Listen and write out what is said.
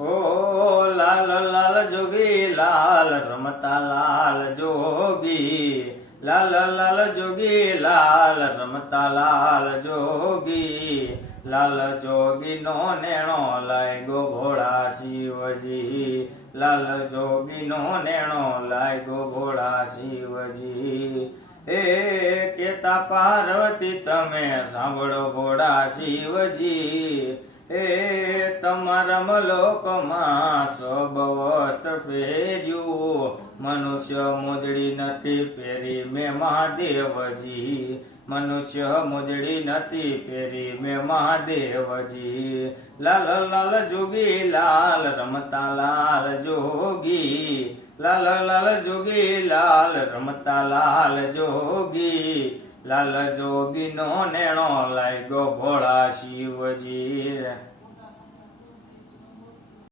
ઓ લાલ લાલ જોગી લાલ રમતા લાલ જોગી, લાલ લાલ જોગી લાલ રમતા લાલ જોગી, લાલ જોગી નો નેણો લાગ્યો ભોળા શિવજી, લાલ જોગી નો નેણો લાગ્યો ભોળા શિવજી. એ કેતા પાર્વતી તમે સાંભળો ભોળા શિવજી, એ તમારા મલોકમાં સબ વસ્ત્ર પહેર્યું, મનુષ્ય મોજડી નથી પહેરી મેં મહાદેવજી, મનુષ્ય મોજડી નથી પહેરી મેં મહાદેવજી, લાલ લાલ જોગી લાલ રમતા લાલ જોગી, લાલ લાલ જોગી લાલ રમતા લાલ જોગી, લાલ જોગી નો નેણો લાગ્યો ભોળા શિવજી.